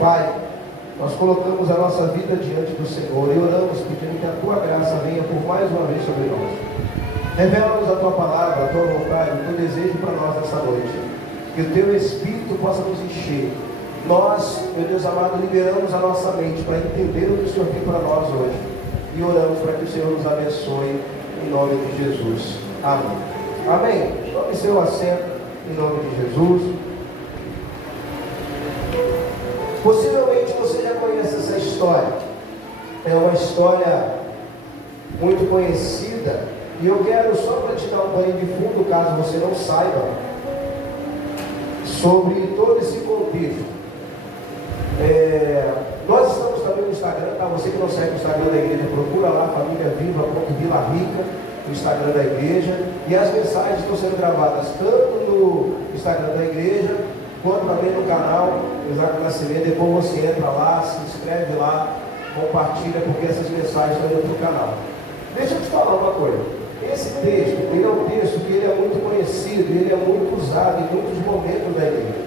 Pai, nós colocamos a nossa vida diante do Senhor e oramos pedindo que a Tua graça venha por mais uma vez sobre nós. Revela-nos a Tua palavra, a Tua vontade, o Teu desejo para nós nessa noite. Que o Teu Espírito possa nos encher. Nós, meu Deus amado, liberamos a nossa mente para entender o que o Senhor tem para nós hoje. E oramos para que o Senhor nos abençoe em nome de Jesus. Amém. Amém. Tome seu assento em nome de Jesus. Possivelmente você já conhece essa história. É uma história muito conhecida. E eu quero só para te dar um banho de fundo, caso você não saiba, sobre todo esse contexto. Nós estamos também no Instagram, tá? Você que não segue o Instagram da igreja, procura lá, Família Viva.Vila Rica, no Instagram da igreja. E as mensagens estão sendo gravadas tanto no Instagram da igreja, quanto também no canal Isaac Nascimento. Depois você entra lá, se inscreve lá, compartilha, porque essas mensagens estão indo para o canal. Deixa eu te falar uma coisa. Esse texto, ele é um texto que ele é muito conhecido, ele é muito usado em muitos momentos da igreja.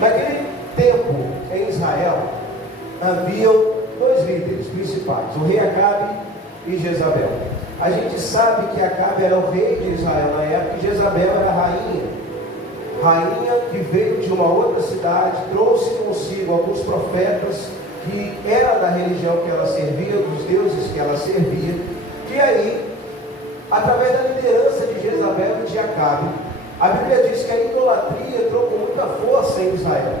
Naquele tempo, em Israel, haviam dois líderes principais, o rei Acabe e Jezabel. A gente sabe que Acabe era o rei de Israel na época e Jezabel era a rainha que veio de uma outra cidade, trouxe consigo alguns profetas que era da religião que ela servia, dos deuses que ela servia, que aí, através da liderança de Jezabel e de Acabe, a Bíblia diz que a idolatria entrou com muita força em Israel.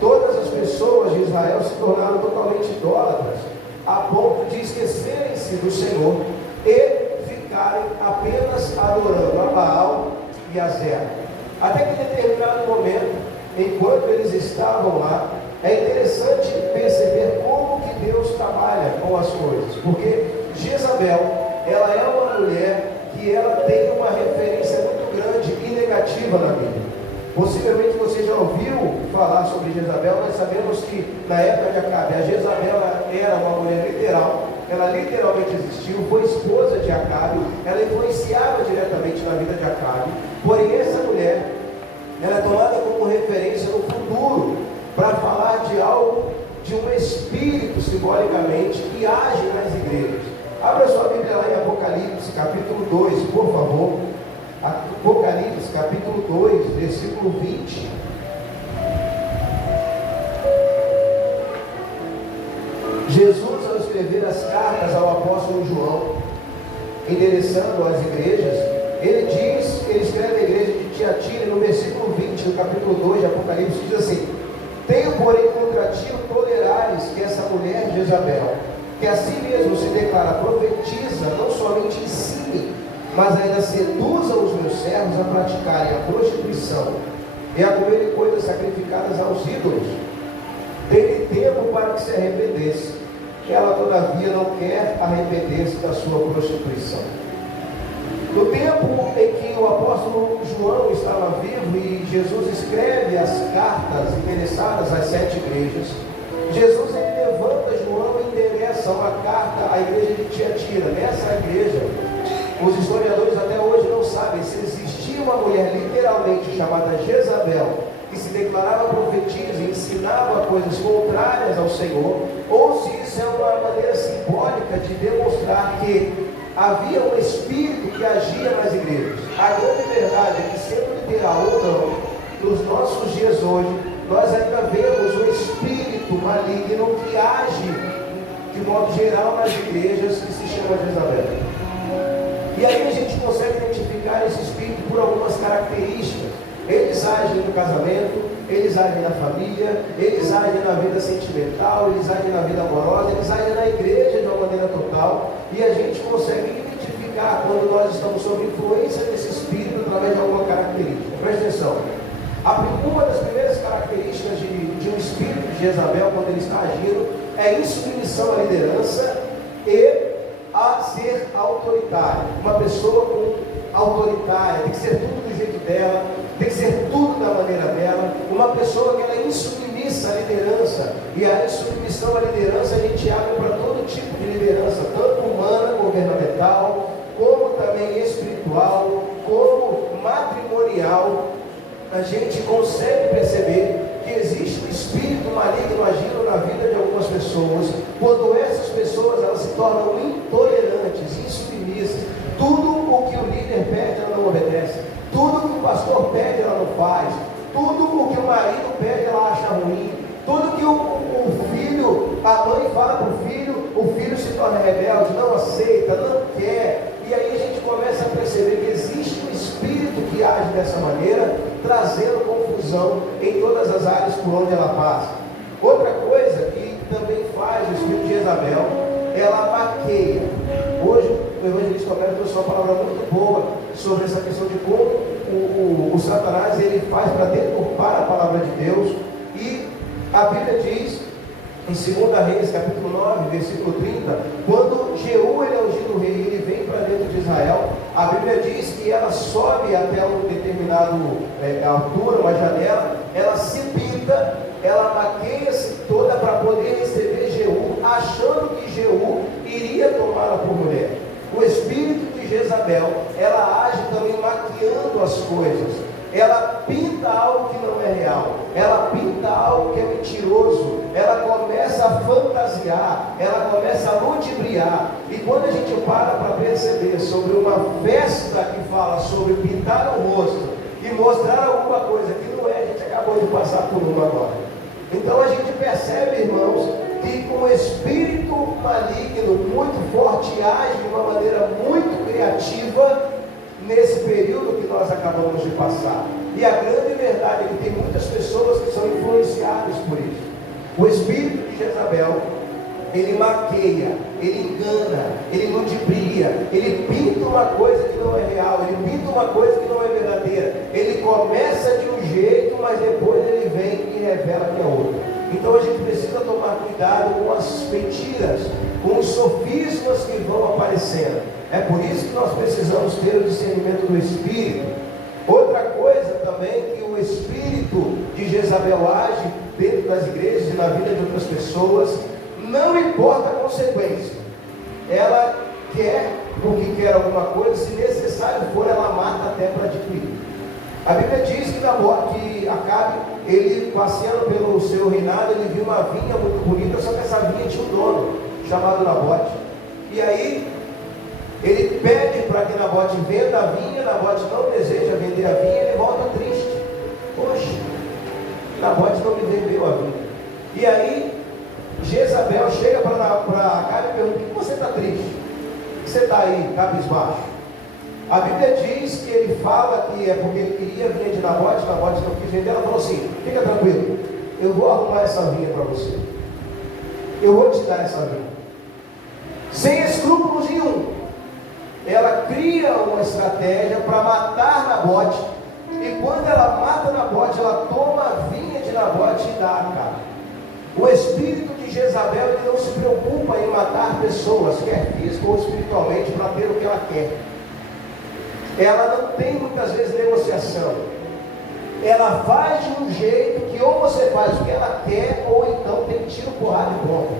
Todas as pessoas de Israel se tornaram totalmente idólatras, a ponto de esquecerem-se do Senhor e ficarem apenas adorando a Baal e a Zera. Até que em determinado momento, enquanto eles estavam lá, é interessante perceber como que Deus trabalha com as coisas, porque Jezabel, ela é uma mulher que ela tem uma referência muito grande e negativa na Bíblia. Possivelmente você já ouviu falar sobre Jezabel. Nós sabemos que na época de Acabe, a Jezabel era uma mulher literal, ela literalmente existiu, foi esposa de Acabe, ela influenciava diretamente na vida de Acabe. Porém, essa mulher, ela é tomada como referência no futuro, para falar de algo, de um espírito simbolicamente, que age nas igrejas. Abra sua Bíblia lá em Apocalipse, capítulo 2, por favor. Apocalipse, capítulo 2, versículo 20. Jesus, ao escrever as cartas ao apóstolo João, endereçando às igrejas, ele escreve a igreja de Tiatira, no versículo 20, do capítulo 2 de Apocalipse, diz assim: tenho, porém, contra ti o tolerares que essa mulher Jezabel, que a si mesmo se declara profetiza, não somente ensine, mas ainda seduza os meus servos a praticarem a prostituição e a comerem coisas sacrificadas aos ídolos. Dê-lhe tempo para que se arrependesse. Ela, todavia, não quer arrepender-se da sua prostituição. No tempo em que o apóstolo João estava vivo e Jesus escreve as cartas endereçadas às 7 igrejas, Jesus ele levanta João e endereça uma carta à igreja de Tiatira. Nessa igreja, os historiadores até hoje não sabem se existia uma mulher literalmente chamada Jezabel, que se declarava profetisa e ensinava coisas contrárias ao Senhor, ou se isso é uma maneira simbólica de demonstrar que havia um espírito que agia nas igrejas. A grande verdade é que, sendo literal ou não, nos nossos dias hoje, nós ainda vemos um espírito maligno que age de modo geral nas igrejas, que se chama Jezabel. E aí a gente consegue identificar esse espírito por algumas características. Eles agem no casamento, eles agem na família, eles agem na vida sentimental, eles agem na vida amorosa, eles agem na igreja de uma maneira total. E a gente consegue identificar quando nós estamos sob influência desse espírito através de alguma característica. Presta atenção. Uma das primeiras características de um espírito de Jezabel, quando ele está agindo, é insubmissão à liderança e a ser autoritário. Uma pessoa autoritária, tem que ser tudo do jeito dela, tem que ser tudo da maneira dela. Uma pessoa que ela é insubmissa à liderança, e a insubmissão à liderança a gente abre para todo tipo de liderança, tanto humana, governamental, como também espiritual, como matrimonial, a gente consegue perceber que existe um espírito maligno agindo na vida de algumas pessoas, quando essas pessoas elas se tornam intolerantes, insubmissas. Tudo o que o líder pede, ela não obedece. Tudo o que o pastor pede, ela não faz. Tudo o que o marido pede, ela acha ruim. Tudo que o filho, a mãe fala para o filho se torna rebelde, não aceita, não quer. E aí a gente começa a perceber que existe um espírito que age dessa maneira, trazendo confusão em todas as áreas por onde ela passa. Outra coisa que também faz o espírito de Jezabel, ela maqueia. Hoje o evangelista Roberto trouxe uma palavra muito boa sobre essa questão de como o Satanás ele faz para deturpar a palavra de Deus. E a Bíblia diz em 2 Reis, capítulo 9, versículo 30, quando Jeú ele é ungido rei, ele vem para dentro de Israel, a Bíblia diz que ela sobe até um determinado altura, uma janela, ela se pinta, ela maqueia-se toda para poder receber Jeú, achando que Jeú iria tomá-la por mulher. O espírito de Jezabel, ela age também maquiando as coisas. Ela pinta algo que não é real, ela pinta algo que é mentiroso, ela começa a fantasiar, ela começa a ludibriar. E quando a gente para perceber sobre uma festa que fala sobre pintar o rosto e mostrar alguma coisa que não é, a gente acabou de passar por uma agora. Então a gente percebe, irmãos, que com o espírito maligno muito forte age de uma maneira muito criativa nesse período que nós acabamos de passar. E a grande verdade é que tem muitas pessoas que são influenciadas por isso. O espírito de Jezabel, ele maqueia, ele engana, ele ludibria, ele pinta uma coisa que não é real, ele pinta uma coisa que não é verdadeira. Ele começa de um jeito, mas depois ele vem e revela que é outro. Então a gente precisa tomar cuidado com as mentiras, com os sofismas que vão aparecendo. É por isso que nós precisamos ter o discernimento do Espírito. Outra coisa também que o Espírito de Jezabel age dentro das igrejas e na vida de outras pessoas, não importa a consequência. Ela quer, porque quer alguma coisa, se necessário for, ela mata até para adquirir. A Bíblia diz que Acabe, ele passeando pelo seu reinado, ele viu uma vinha muito bonita, só que essa vinha tinha um dono, chamado Nabote. E aí, ele pede para que Nabote venda a vinha, Nabote não deseja vender a vinha, ele volta triste. Poxa, Nabote não me vendeu a vinha. E aí, Jezabel chega para Acabe e pergunta: por que você está triste? Por que você está aí, cabisbaixo? A Bíblia diz que ele fala que é porque ele queria a vinha de Nabote, Nabote não quis vender. Ela falou assim: fica tranquilo, eu vou arrumar essa vinha para você, eu vou te dar essa vinha, sem escrúpulos nenhum. Ela cria uma estratégia para matar Nabote, e quando ela mata Nabote, ela toma a vinha de Nabote e dá a Acabe. O espírito de Jezabel, ele não se preocupa em matar pessoas, quer física ou espiritualmente, para ter o que ela quer. Ela não tem muitas vezes negociação. Ela faz de um jeito que ou você faz o que ela quer, ou então tem tiro, porrada e bomba.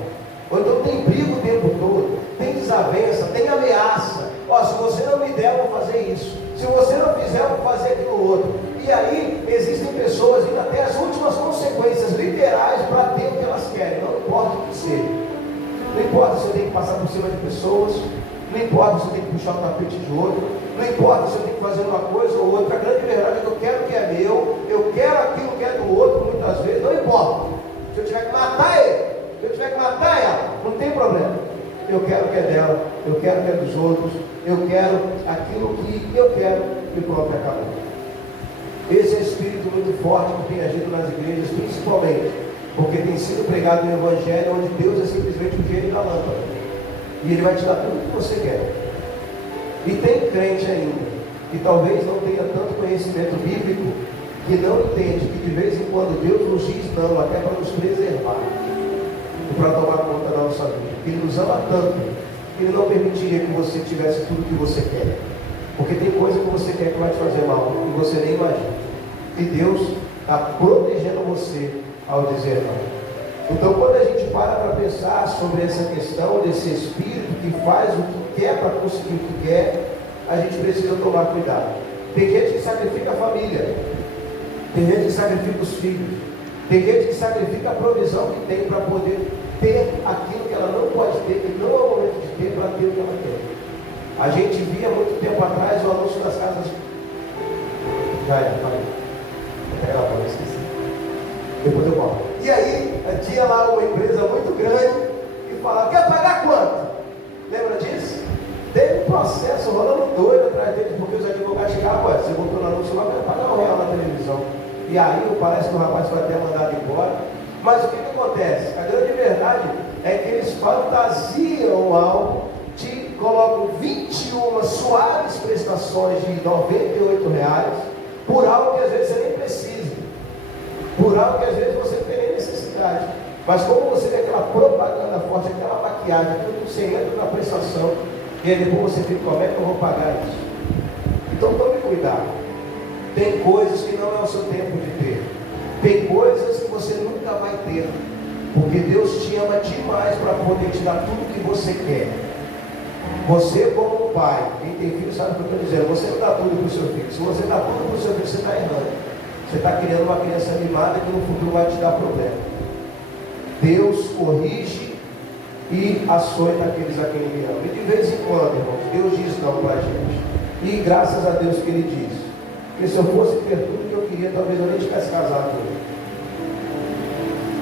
Ou então tem briga o tempo todo, tem desavença, tem ameaça. Ó, se você não me der, eu vou fazer isso. Se você não fizer, eu vou fazer aquilo outro. E aí existem pessoas indo até as últimas consequências literais para ter o que elas querem. Não importa o que seja. Não importa se eu tenho que passar por cima de pessoas, não importa se eu tenho que puxar o tapete de outro, não importa se eu tenho que fazer uma coisa ou outra. A grande verdade é que eu quero o que é meu, eu quero aquilo que é do outro muitas vezes, não importa. Se eu tiver que matar ele, se eu tiver que matar ela, não tem problema. Eu quero o que é dela, eu quero o que é dos outros, eu quero aquilo que eu quero e pronto, acabou. Esse é um espírito muito forte que tem agido nas igrejas, principalmente porque tem sido pregado no Evangelho, onde Deus é simplesmente o gênio da lâmpada, e Ele vai te dar tudo o que você quer. E tem crente ainda, que talvez não tenha tanto conhecimento bíblico, que não entende que de vez em quando Deus nos diz não, até para nos preservar, e para tomar conta da nossa vida. Ele nos ama tanto, que Ele não permitiria que você tivesse tudo que você quer. Porque tem coisa que você quer que vai te fazer mal, e você nem imagina. E Deus está protegendo você ao dizer não. Então, quando a gente para pensar sobre essa questão desse espírito que faz o que quer para conseguir o que quer, a gente precisa tomar cuidado. Tem gente que sacrifica a família. Tem gente que sacrifica os filhos. Tem gente que sacrifica a provisão que tem para poder ter aquilo que ela não pode ter, que não é o momento de ter, para ter o que ela tem. A gente via muito tempo atrás o anúncio das casas. Já é, pai. Ela não esqueci. Depois eu volto. E aí, tinha lá uma empresa muito grande que falava: quer pagar quanto? Lembra disso? Teve um processo rolando doido atrás dele, porque os advogados chegavam: você botou no anúncio lá, quer pagar R$1 na televisão. E aí parece que o rapaz foi até mandado embora. Mas o que acontece? A grande verdade é que eles fantasiam algo, te colocam 21 suaves prestações de R$98 por algo que às vezes você nem precisa, por algo que às vezes você não tem nem necessidade. Mas como você vê aquela propaganda forte, aquela maquiagem, aquilo que você entra na prestação, e aí depois você fica: como é que eu vou pagar isso? Então tome cuidado. Tem coisas que não é o seu tempo de ter. Tem coisas que você nunca vai ter. Porque Deus te ama demais para poder te dar tudo o que você quer. Você, como pai, quem tem filho sabe o que eu estou dizendo. Você não dá tudo para o seu filho. Se você dá tudo para o seu filho, você está errando. Você está criando uma criança animada que no futuro vai te dar problema. Deus corrige e açoita aqueles a quem Ele ama. E de vez em quando, irmãos, Deus diz não para a gente. E graças a Deus que Ele diz. Porque se eu fosse ter tudo que eu queria, talvez eu nem tivesse casado hoje.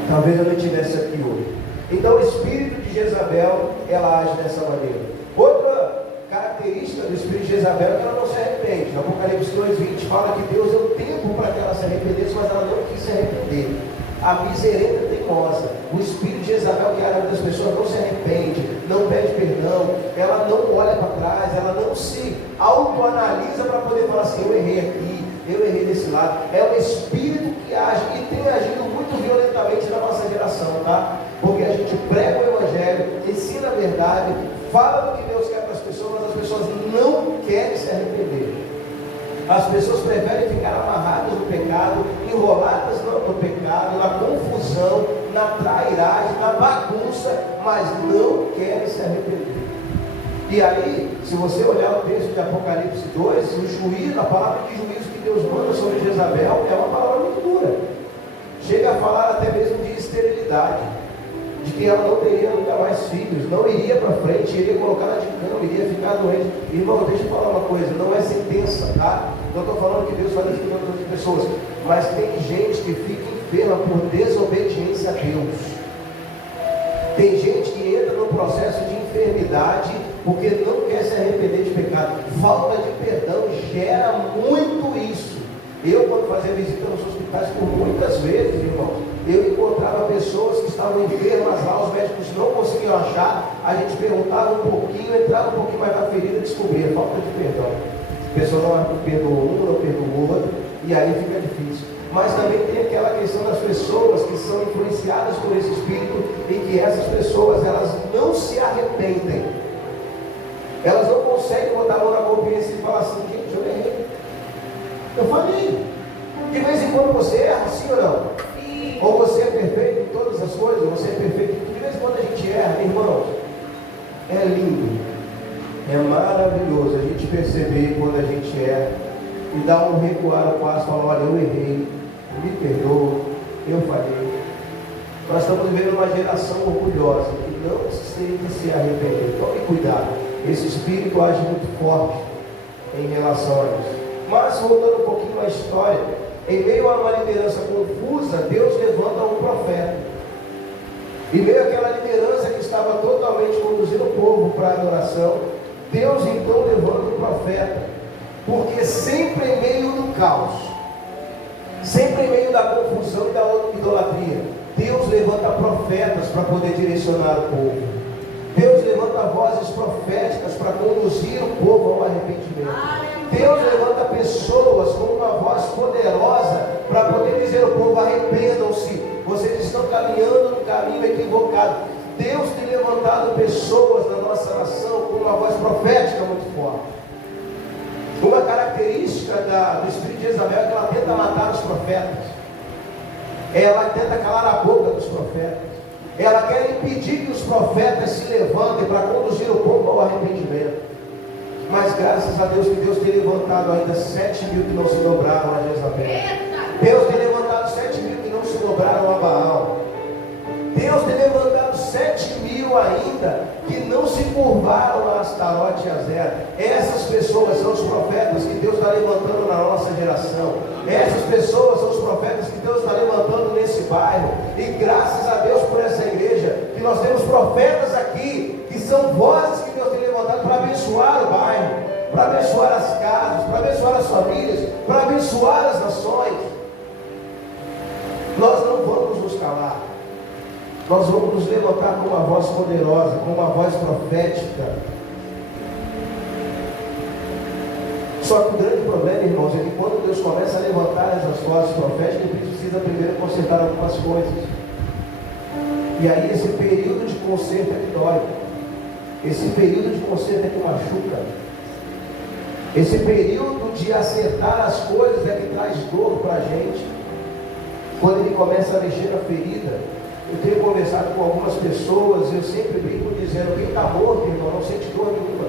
Talvez eu nem estivesse aqui hoje. Então o espírito de Jezabel, ela age dessa maneira. Outra característica do espírito de Jezabel é que ela não se arrepende. No Apocalipse 2:20 fala que Deus deu tempo para que ela se arrependesse, mas ela não quis se arrepender. A miserenta teimosa, o espírito de Jezabel que age das pessoas, não se arrepende, não pede perdão, ela não olha para trás, ela não se autoanalisa para poder falar assim: eu errei aqui, eu errei desse lado. É um espírito que age e tem agido muito violentamente na nossa geração, tá? Porque a gente prega o evangelho, ensina a verdade, fala do que Deus quer para as pessoas, mas as pessoas não querem se arrepender. As pessoas preferem ficar amarradas no pecado, enroladas no pecado, na confusão, na trairagem, na bagunça, mas não querem se arrepender. E aí, se você olhar o texto de Apocalipse 2, o juízo, a palavra de juízo que Deus manda sobre Jezabel é uma palavra muito dura. Chega a falar até mesmo de esterilidade, de que ela não teria nunca mais filhos, não iria para frente, iria colocar ela de cama, iria ficar doente. Irmão, deixa eu falar uma coisa, não é sentença, tá? Não estou falando que Deus faz isso com todas as pessoas, mas tem gente que fica enferma por desobediência a Deus. Tem gente que entra no processo de enfermidade porque não quer se arrepender de pecado. Falta de perdão gera muito isso. Eu, quando fazia visita nos hospitais, por muitas vezes, irmãos, eu encontrava pessoas que estavam enfermas lá, os médicos não conseguiam achar, a gente perguntava um pouquinho, entrava um pouquinho mais na ferida e descobria falta de perdão. A pessoa não perdoou um, não perdoou o outro, e aí fica difícil. Mas também tem aquela questão das pessoas que são influenciadas por esse espírito, e que essas pessoas, elas não se arrependem. Elas não conseguem botar a mão na consciência e falar assim: gente, eu errei, eu falei. De vez em quando você erra, sim ou não? Sim. Ou você é perfeito em todas as coisas, ou você é perfeito. De vez em quando a gente erra, irmãos. É lindo, é maravilhoso a gente perceber quando a gente erra e dar um recuar ao passo e falar: olha, eu errei, me perdoa, eu falhei. Nós estamos vivendo uma geração orgulhosa que não sente se arrepender. Tome cuidado, esse espírito age muito forte em relação a isso. Mas voltando um pouquinho à história, em meio a uma liderança confusa, Deus levanta um profeta. Em meio àquela liderança que estava totalmente conduzindo o povo para a adoração, Deus então levanta um profeta. Porque sempre em meio do caos, sempre em meio da confusão e da idolatria, Deus levanta profetas para poder direcionar o povo. Deus levanta vozes proféticas para conduzir o povo ao arrependimento. Deus levanta pessoas com uma voz poderosa para poder dizer ao povo: arrependam-se, vocês estão caminhando no caminho equivocado. Deus tem levantado pessoas na nossa nação com uma voz profética muito forte. Uma característica do espírito de Jezabel é que ela tenta matar os profetas. Ela tenta calar a boca dos profetas. Ela quer impedir que os profetas se levantem para conduzir o povo ao arrependimento. Mas graças a Deus que Deus tem levantado ainda 7 mil que não se dobraram a Jezabel. Deus tem levantado 7 mil que não se dobraram a Baal. Deus tem levantado 7 mil ainda que não se curvaram a Astarote e a Zera. Essas pessoas são os profetas que Deus está levantando na nossa geração. Essas pessoas são os profetas que Deus está levantando nesse bairro. E graças a Deus por essa igreja, que nós temos profetas aqui, que são vozes que Deus tem levantado para abençoar o bairro, para abençoar as casas, para abençoar as famílias, para abençoar as nações. Nós não vamos nos calar. Nós vamos nos levantar com uma voz poderosa, com uma voz profética. Só que o grande problema, irmãos, é que quando Deus começa a levantar essas vozes proféticas, Ele precisa primeiro consertar algumas coisas. E aí esse período de conserto é que dói. Esse período de conserto é que machuca. Esse período de acertar as coisas é que traz dor para a gente. Quando Ele começa a mexer na ferida. Eu tenho conversado com algumas pessoas, eu sempre brinco dizendo, quem está morto, irmão, não sente dor nenhuma.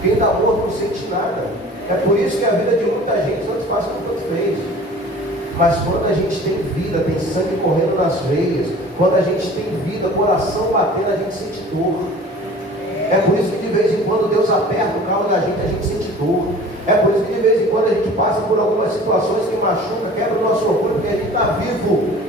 Quem está morto não sente nada. É por isso que a vida de muita gente tanto faz como tanto fez. Mas quando a gente tem vida, tem sangue correndo nas veias, quando a gente tem vida, coração batendo, a gente sente dor. É por isso que de vez em quando Deus aperta o calo da gente sente dor. É por isso que de vez em quando a gente passa por algumas situações que machucam, quebra o nosso orgulho, porque a gente está vivo.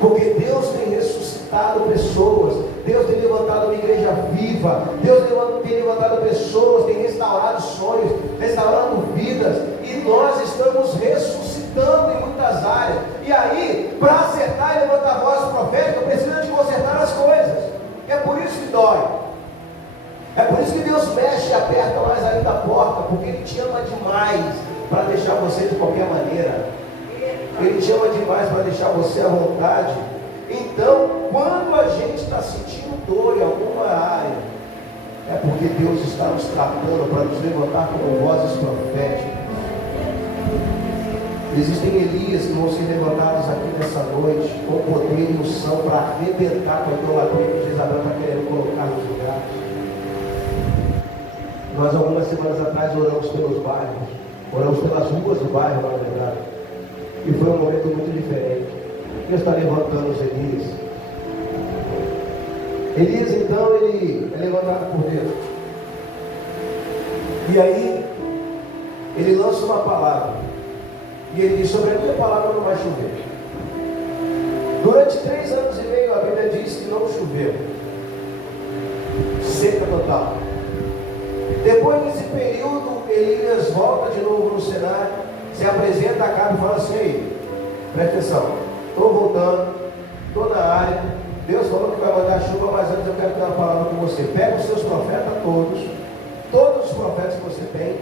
Porque Deus tem ressuscitado pessoas, Deus tem levantado uma igreja viva, Deus tem levantado pessoas, tem restaurado sonhos, restaurando vidas, e nós estamos ressuscitando em muitas áreas. E aí, para acertar e levantar a voz profética, precisa de consertar as coisas. É por isso que dói. É por isso que Deus mexe e aperta mais ainda a porta, porque Ele te ama demais para deixar você de qualquer maneira. Ele te ama demais para deixar você à vontade. Então, quando a gente está sentindo dor em alguma área, é porque Deus está nos tratando para nos levantar como vozes proféticas. Existem Elias que vão ser levantados aqui nessa noite, com poder e unção para arrebentar com a idolatria que Jezabel está querendo colocar nos lugares. Nós, algumas semanas atrás, oramos pelos bairros, oramos pelas ruas do bairro, na verdade. E foi um momento muito diferente. Deus está levantando os Elias. Elias, então, ele é levantado por Deus. E aí, ele lança uma palavra. E ele diz, sobre a minha palavra não vai chover. Durante 3 anos e meio, a Bíblia diz que não choveu. Seca total. Depois desse período, Elias volta de novo no cenário. Se apresenta a Acabe e fala assim, ei, presta atenção, estou voltando, estou na área, Deus falou que vai mandar chuva, mas antes eu quero ter uma palavra com você. Pega os seus profetas todos os profetas que você tem,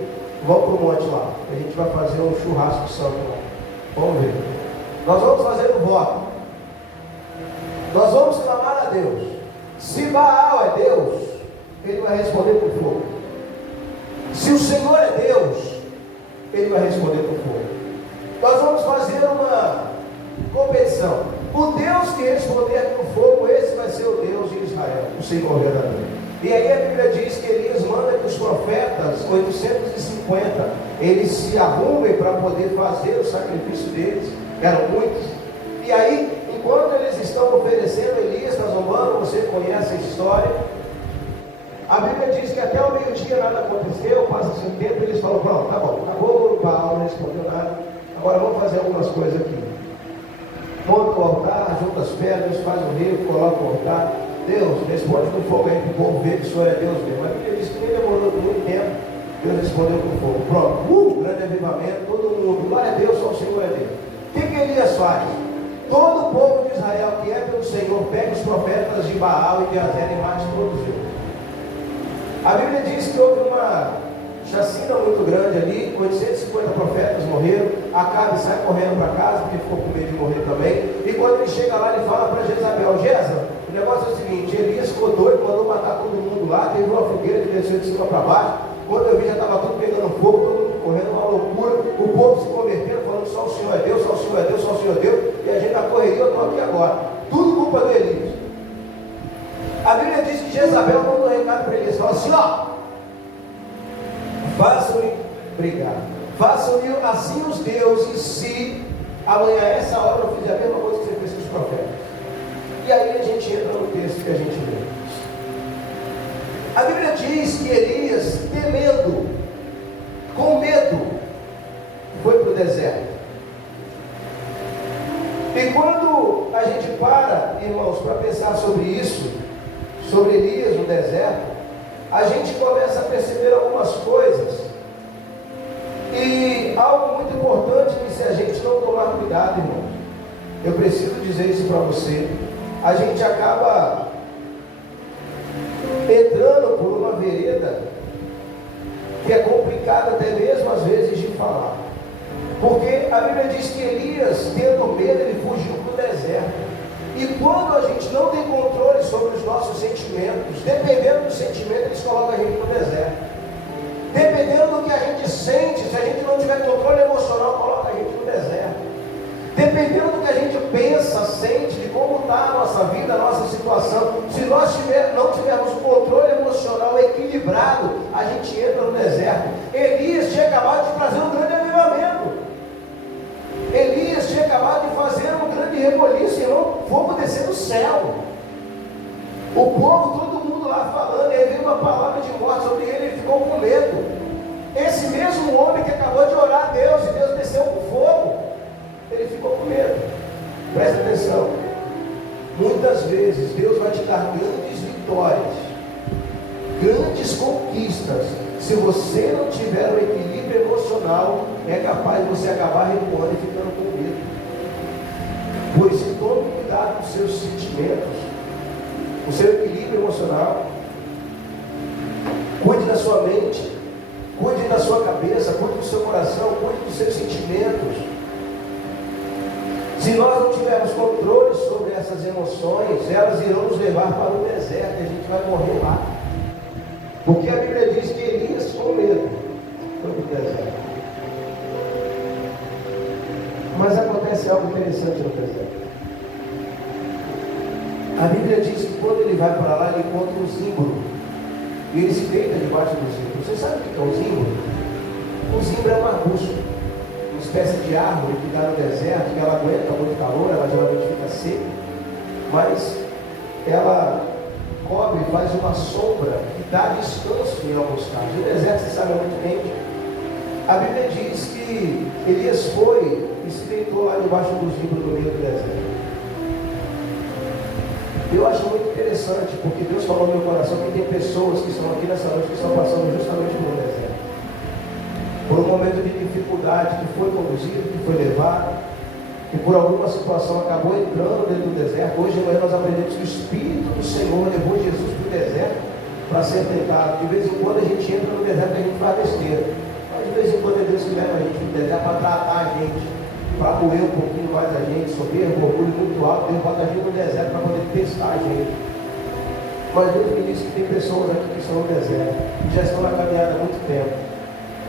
vão para o monte lá, a gente vai fazer um churrasco santo lá. Vamos ver. Nós vamos fazer um voto. Nós vamos clamar a Deus. Se Baal é Deus, Ele vai responder com fogo. Se o Senhor é Deus, Ele vai responder com fogo. Nós vamos fazer uma competição. O Deus que responder com fogo, esse vai ser o Deus de Israel, o Senhor verdadeiro. E aí a Bíblia diz que Elias manda que os profetas, 850, eles se arrumem para poder fazer o sacrifício deles. Eram muitos. E aí, enquanto eles estão oferecendo, Elias está zombando, você conhece a história. A Bíblia diz que até o meio-dia nada aconteceu, passa-se um tempo e eles falam, pronto, tá bom, acabou o Baal, não respondeu nada, agora vamos fazer algumas coisas aqui. Monta o altar, junta as pedras, faz o rio, coloca o altar. Deus, responde com fogo aí para o povo ver que o Senhor é Deus mesmo. A Bíblia diz que nem demorou muito tempo, Deus respondeu com fogo. Pronto, grande avivamento, todo mundo, lá é Deus, só o Senhor é Deus. O que Elias faz? Todo o povo de Israel que é pelo Senhor, pega os profetas de Baal e de Azera e mate todos eles. A Bíblia diz que houve uma chacina muito grande ali, 850 profetas morreram. Acabe sai correndo para casa, porque ficou com medo de morrer também. E quando ele chega lá, ele fala para Jezabel, o negócio é o seguinte, Elias ficou doido, mandou matar todo mundo lá, teve uma fogueira que desceu de cima para baixo. Quando eu vi, já estava tudo pegando fogo, todo mundo correndo, uma loucura, o povo se convertendo, falando só o Senhor é Deus, só o Senhor é Deus, só o Senhor é Deus, e a gente na correria, eu estou aqui agora. Tudo culpa do Elias. A Bíblia diz que Jezabel mandou um recado para Elias, fala assim, ó, Façam-lhe brigar. Façam-lhe assim os deuses, se amanhã, essa hora, eu fizer a mesma coisa que você fez com os profetas. E aí a gente entra no texto que a gente lê. A Bíblia diz que Elias, temendo, com medo, foi para o deserto. E quando a gente para, irmãos, para pensar sobre isso, sobre Elias no deserto, a gente começa a perceber algumas coisas. E algo muito importante que, se a gente não tomar cuidado, irmãos, eu preciso dizer isso para você, a gente acaba entrando por uma vereda que é complicada até mesmo às vezes de falar. Porque a Bíblia diz que Elias, tendo medo, ele fugiu para o deserto. E quando a gente não tem controle sobre os nossos sentimentos, dependendo do sentimento, eles colocam a gente no deserto. Dependendo do que a gente sente, se a gente não tiver controle emocional, coloca a gente no deserto. Dependendo do que a gente pensa, sente, de como está a nossa vida, a nossa situação, se nós não tivermos o controle emocional equilibrado, a gente entra no deserto. Elias tinha acabado de trazer um grande avivamento. Elias tinha acabado de fazer um grande reboliço, irmão, fogo descer do céu. O povo, todo mundo lá falando, ele veio uma palavra de morte sobre ele, ele ficou com medo. Esse mesmo homem que acabou de orar a Deus, e Deus desceu com fogo, ele ficou com medo. Presta atenção. Muitas vezes Deus vai te dar grandes vitórias, grandes conquistas. Se você não tiver um equilíbrio emocional, é capaz de você acabar recuando e ficando com medo. Pois tome cuidado com os seus sentimentos, o seu equilíbrio emocional. Cuide da sua mente, cuide da sua cabeça, cuide do seu coração, cuide dos seus sentimentos. Se nós não tivermos controle sobre essas emoções, elas irão nos levar para o deserto e a gente vai morrer lá. Porque a Bíblia diz que Elias, com medo, foi para o deserto. Mas acontece algo interessante no deserto. A Bíblia diz que quando ele vai para lá, ele encontra um zimbro. E ele se deita debaixo do zimbro. Você sabe o que é um zimbro? Um zimbro é um arbusto, uma espécie de árvore que dá no deserto, que ela aguenta muito calor, ela geralmente fica seca, mas ela cobre e faz uma sombra que dá descanso em alguns casos. No deserto, você sabe, é muito quente. A Bíblia diz que Elias foi e se deitou lá debaixo do zimbro no meio do deserto. Eu acho muito interessante, porque Deus falou no meu coração que tem pessoas que estão aqui nessa noite que estão passando justamente por um deserto, por um momento de dificuldade, que foi conduzido, que foi levado, que por alguma situação acabou entrando dentro do deserto. Hoje de manhã nós aprendemos que o Espírito do Senhor levou Jesus para o deserto para ser tentado. De vez em quando a gente entra no deserto e a gente faz besteira, mas de vez em quando é Deus que leva a gente no deserto para tratar a gente, para doer um pouquinho mais a gente, soberbo, orgulho muito alto. Deus bota a gente no deserto para poder testar a gente. Mas Deus me disse que tem pessoas aqui que estão no deserto, que já estão na caminhada há muito tempo,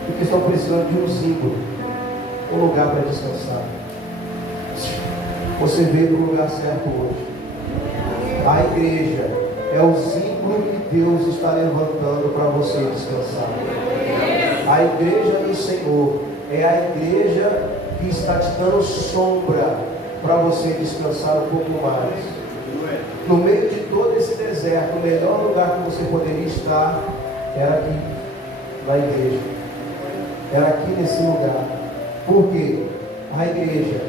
e que estão precisando de um zimbro, um lugar para descansar. Você veio para o lugar certo hoje. A igreja é o zimbro que Deus está levantando para você descansar. A igreja do Senhor é a igreja que está te dando sombra para você descansar um pouco mais. No meio de todo esse deserto, o melhor lugar que você poderia estar era aqui, na igreja. Era aqui nesse lugar. Por quê? A igreja,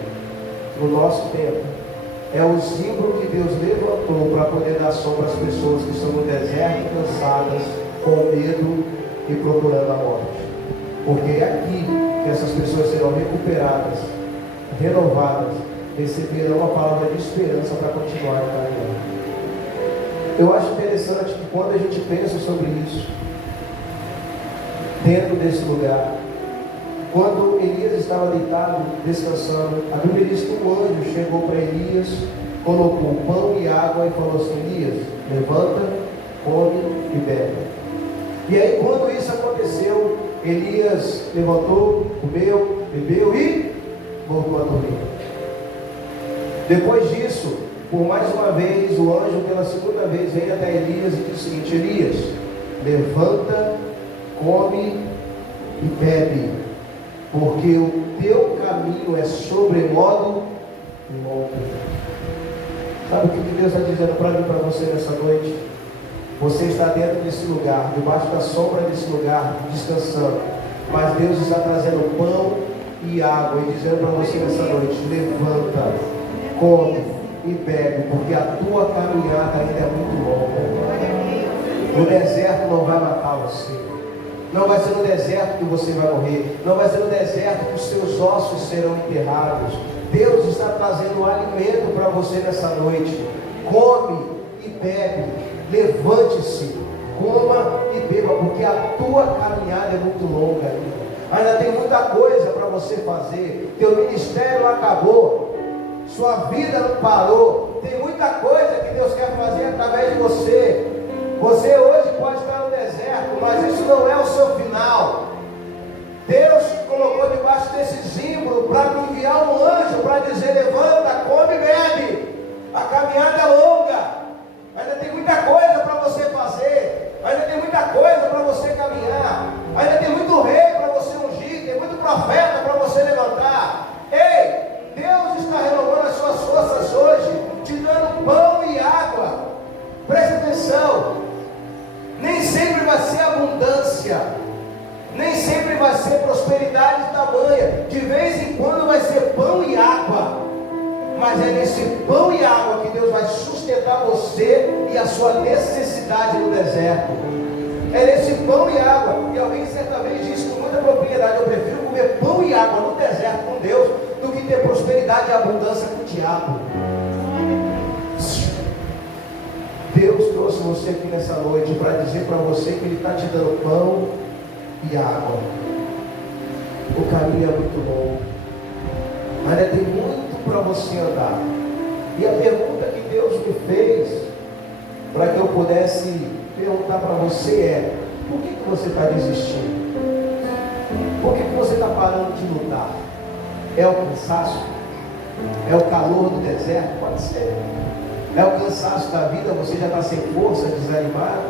no nosso tempo, é o símbolo que Deus levantou para poder dar sombra às pessoas que estão no deserto, cansadas, com medo e procurando a morte. Porque é aqui que essas pessoas serão recuperadas, renovadas, receberão a palavra de esperança para continuar caminhando. Eu acho interessante que quando a gente pensa sobre isso, dentro desse lugar, quando Elias estava deitado, descansando, a Bíblia diz que um anjo chegou para Elias, colocou pão e água e falou assim: Elias, levanta, come e bebe. E aí, quando isso aconteceu, Elias levantou, comeu, bebeu e voltou a dormir. Depois disso, por mais uma vez, o anjo pela segunda vez veio até Elias e disse o seguinte: Elias, levanta, come e bebe, porque o teu caminho é sobremodo longo. Sabe o que Deus está dizendo para mim e para você nessa noite? Você está dentro desse lugar, debaixo da sombra desse lugar, descansando, mas Deus está trazendo pão e água e dizendo para você nessa noite: levanta, come e bebe, porque a tua caminhada ainda é muito longa. O deserto não vai matar você. Não vai ser no deserto que você vai morrer. Não vai ser no deserto que os seus ossos serão enterrados. Deus está trazendo alimento para você nessa noite. Come e bebe. Levante-se, coma e beba, porque a tua caminhada é muito longa ainda tem muita coisa para você fazer. Teu ministério não acabou, sua vida não parou. Tem muita coisa que Deus quer fazer através de você. Você hoje pode estar no deserto, mas isso não é o seu final. Deus te colocou debaixo desse símbolo para enviar um anjo para dizer: levanta, come e bebe. A caminhada é longa. Ainda tem muita coisa para você fazer. Ainda tem muita coisa para você caminhar. Ainda tem muito rei para você ungir. Tem muito profeta para você levantar. Ei, Deus está renovando as suas forças hoje, te dando pão e água. Preste atenção. Nem sempre vai ser abundância. Nem sempre vai ser prosperidade tamanha. De vez em quando vai ser pão e água. Mas é nesse pão e água que Deus vai sustentar você e a sua necessidade no deserto. É nesse pão e água. E alguém certa vez disse com muita propriedade: eu prefiro comer pão e água no deserto com Deus do que ter prosperidade e abundância com o diabo. Deus trouxe você aqui nessa noite para dizer para você que Ele está te dando pão e água. O caminho é muito longo, ainda tem muito para você andar. E a pergunta que Deus me fez para que eu pudesse perguntar para você é: por que você está desistindo? Por que você está parando de lutar? É o cansaço? É o calor do deserto? Pode ser. É o cansaço da vida, você já está sem força, desanimado?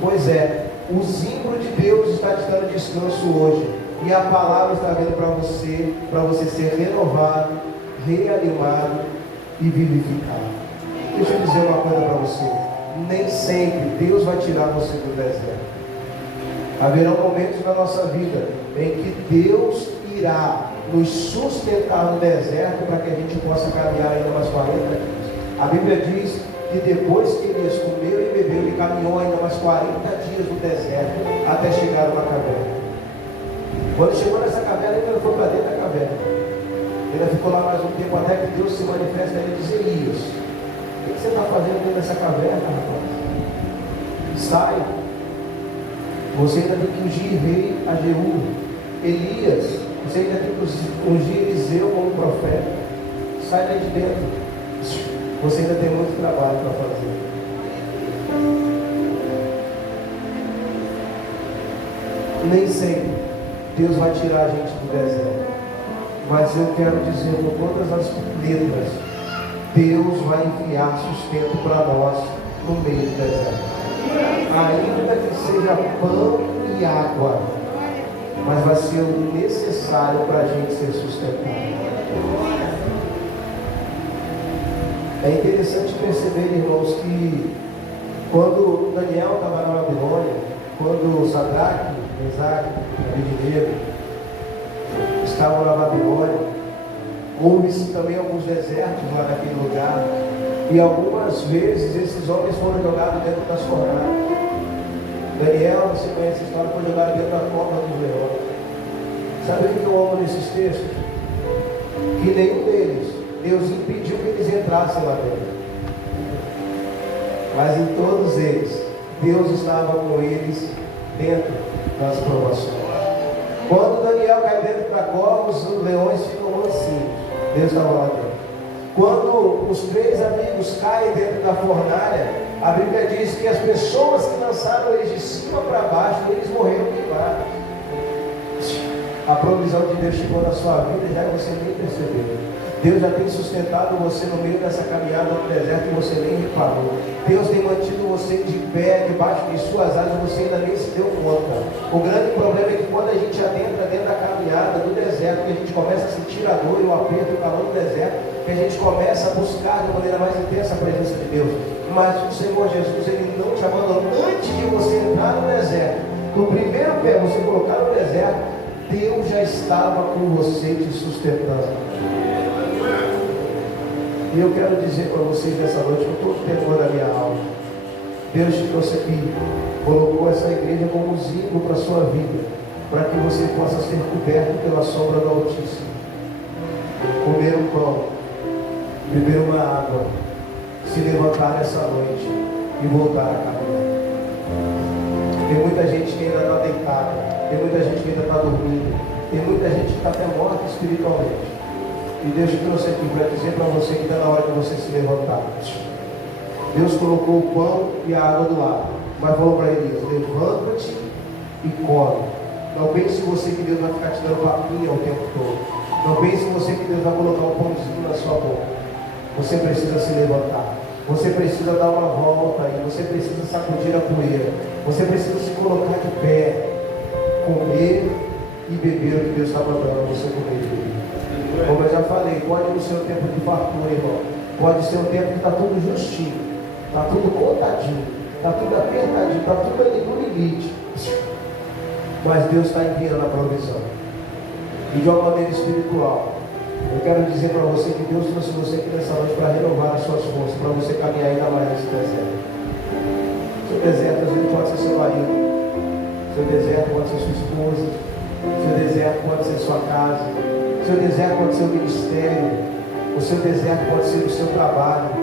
Pois é, o símbolo de Deus está te dando descanso hoje. E a palavra está vindo para você ser renovado, reanimado e vivificado. Deixa eu dizer uma coisa para você: nem sempre Deus vai tirar você do deserto. Haverão momentos na nossa vida em que Deus irá nos sustentar no deserto para que a gente possa caminhar ainda mais 40 dias. A Bíblia diz que depois que Elias comeu e bebeu, ele caminhou ainda mais 40 dias no deserto até chegar numa caverna. Quando chegou nessa caverna, ele não foi para dentro da caverna. Ele ficou lá mais um tempo até que Deus se manifesta e ele diz: Elias, o que você está fazendo dentro dessa caverna, rapaz? Sai. Você ainda tem que ungir rei a Jeú. Elias, você ainda tem que ungir Eliseu como profeta. Sai daí de dentro. Você ainda tem muito trabalho para fazer. Nem sempre Deus vai tirar a gente do deserto. Mas eu quero dizer com todas as letras: Deus vai enviar sustento para nós no meio do deserto. Ainda que seja pão e água, mas vai ser o necessário para a gente ser sustentado. É interessante perceber, irmãos, que quando Daniel estava na Babilônia, quando Sadraque, Mesaque e Abednego estavam na Babilônia, houve-se também alguns desertos lá naquele lugar, e algumas vezes esses homens foram jogados dentro das fornalhas. Daniel, você conhece a história, foi jogado dentro da cova dos leões. Sabe o que eu amo nesses textos? Que nenhum deles, Deus impediu que eles entrassem lá dentro. Mas em todos eles, Deus estava com eles dentro das provações. Quando Daniel cai dentro da cova, os leões ficam mansinhos. Deus estava lá dentro. Quando os 3 amigos caem dentro da fornalha, a Bíblia diz que as pessoas que lançaram eles de cima para baixo, eles morreram queimados. A provisão de Deus chegou na sua vida, já você nem percebeu. Deus já tem sustentado você no meio dessa caminhada no deserto e você nem reparou. Deus tem mantido você de pé, debaixo de suas asas, e você ainda nem se deu conta. O grande problema é que quando a gente adentra dentro da caminhada do deserto, que a gente começa a sentir a dor e o aperto e o calor do deserto, que a gente começa a buscar de maneira mais intensa a presença de Deus. Mas o Senhor Jesus, Ele não te abandonou. Antes de você entrar no deserto, no primeiro pé você colocar no deserto, Deus já estava com você te sustentando. E eu quero dizer para vocês nessa noite, com todo o temor da minha alma, Deus te trouxe aqui, colocou essa igreja como símbolo para a sua vida, para que você possa ser coberto pela sombra do Altíssimo, comer um pão, beber uma água, se levantar nessa noite e voltar a caminhar. Tem muita gente que ainda está deitada, tem muita gente que ainda está dormindo, tem muita gente que está até morta espiritualmente. E Deus te trouxe aqui para dizer para você que está na hora de você se levantar. Deus colocou o pão e a água do lado, mas falou para Elias: levanta-te e come. Não pense você que Deus vai ficar te dando papinha o tempo todo. Não pense você que Deus vai colocar um pãozinho na sua boca. Você precisa se levantar. Você precisa dar uma volta e você precisa sacudir a poeira. Você precisa se colocar de pé, comer e beber o que Deus está mandando você comer e beber. Como eu já falei, pode no seu tempo de fartura, irmão. Pode ser um tempo que está tudo justinho, está tudo contadinho, está tudo apertadinho, está tudo ali no limite. Mas Deus está enviando a provisão. E de uma maneira espiritual, eu quero dizer para você que Deus trouxe você aqui nessa noite para renovar as suas forças, para você caminhar ainda mais nesse deserto. Seu deserto às vezes pode ser seu marido, seu deserto pode ser sua esposa, seu deserto pode ser sua casa, seu deserto pode ser o ministério, o seu deserto pode ser o seu trabalho,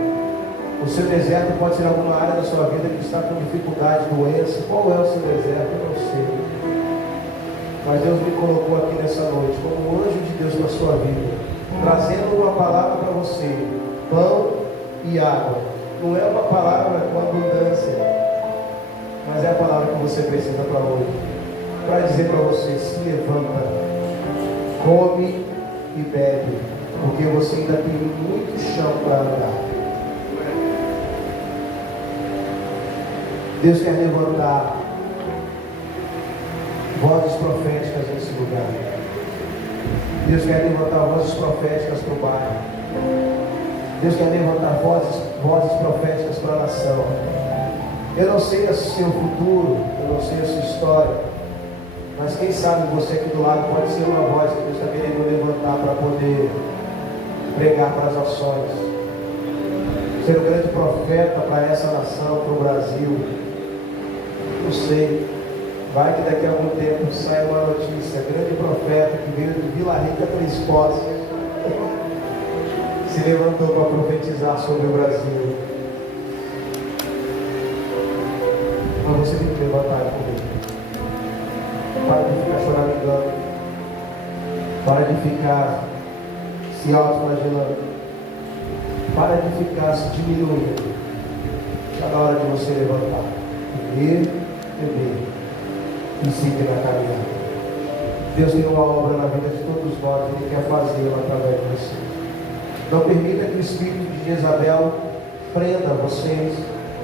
o seu deserto pode ser alguma área da sua vida que está com dificuldade, doença. Qual é o seu deserto? Eu não sei. Mas Deus me colocou aqui nessa noite como um anjo de Deus na sua vida, trazendo uma palavra para você: pão e água. Não é uma palavra com abundância, mas é a palavra que você precisa para hoje, para dizer para você: se levanta, come e bebe, porque você ainda tem muito chão para andar. Deus quer levantar vozes proféticas nesse lugar. Deus quer levantar vozes proféticas para o bairro. Deus quer levantar vozes proféticas para a nação. Eu não sei o seu futuro, eu não sei a sua história, mas quem sabe você aqui do lado pode ser uma voz que Deus está querendo levantar para poder pregar para as nações, ser um grande profeta para essa nação, para o Brasil. Não sei, vai que daqui a algum tempo sai uma notícia: grande profeta que veio de Vila Rica, Três Poços, se levantou para profetizar sobre o Brasil. Mas você tem que levantar comigo. Para de ficar choramingando, para de ficar se autoflagelando, para de ficar se diminuindo. Está na hora de você levantar, beber e seguir na caminhada. Deus tem uma obra na vida de todos nós, Ele quer fazê-la através de vocês. Não permita que o espírito de Jezabel prenda vocês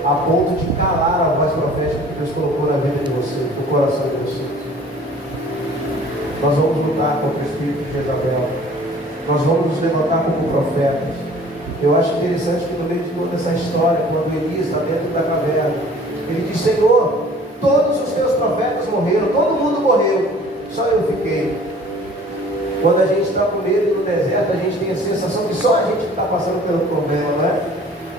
a ponto de calar a voz profética que Deus colocou na vida de vocês, no coração de vocês. Nós vamos lutar contra o espírito de Jezabel. Nós vamos nos levantar como profetas. Eu acho interessante que no meio de toda essa história, quando Elias está dentro da caverna, ele diz: Senhor, todos os teus profetas morreram, todo mundo morreu, só eu fiquei. Quando a gente está com medo no deserto, a gente tem a sensação que só a gente está passando pelo problema, não é?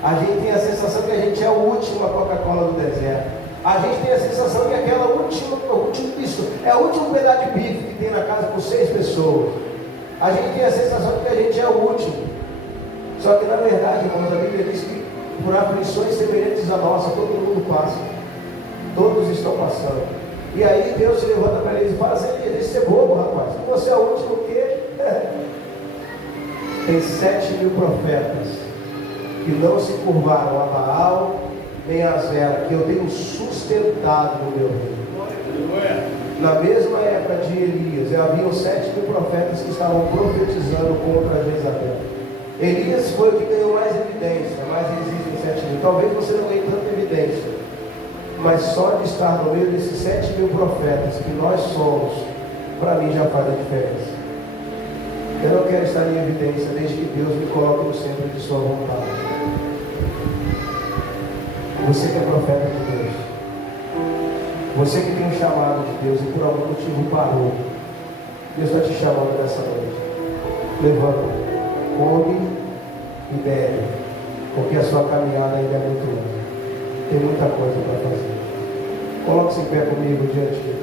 A gente tem a sensação que a gente é o último a Coca-Cola do deserto. A gente tem a sensação que aquela é o último pedaço de bife que tem na casa por 6 pessoas. A gente tem a sensação de que a gente é o último. Só que na verdade, irmãos, a Bíblia diz que por aflições semelhantes à nossa, todo mundo passa. Todos estão passando. E aí Deus se levanta para eles e fala: assim, deixa de ser bobo, rapaz. Você é o último o quê? Tem 7.000 profetas que não se curvaram a Baal nem a Zera, que eu tenho sustentado no meu reino. Na mesma época de Elias, havia 7.000 profetas que estavam profetizando contra Jezabel. Elias foi o que ganhou mais evidência, mas existem 7.000. Talvez você não ganhe tanta evidência, mas só de estar no meio desses 7.000 profetas que nós somos, para mim já faz a diferença. Eu não quero estar em evidência desde que Deus me coloque no centro de sua vontade. Você que é profeta de Deus, você que tem um chamado de Deus e por algum motivo parou, Deus está te chamando nessa noite. Levanta, come e bebe, porque a sua caminhada ainda é muito longa. Tem muita coisa para fazer. Coloque-se em pé comigo diante de Deus.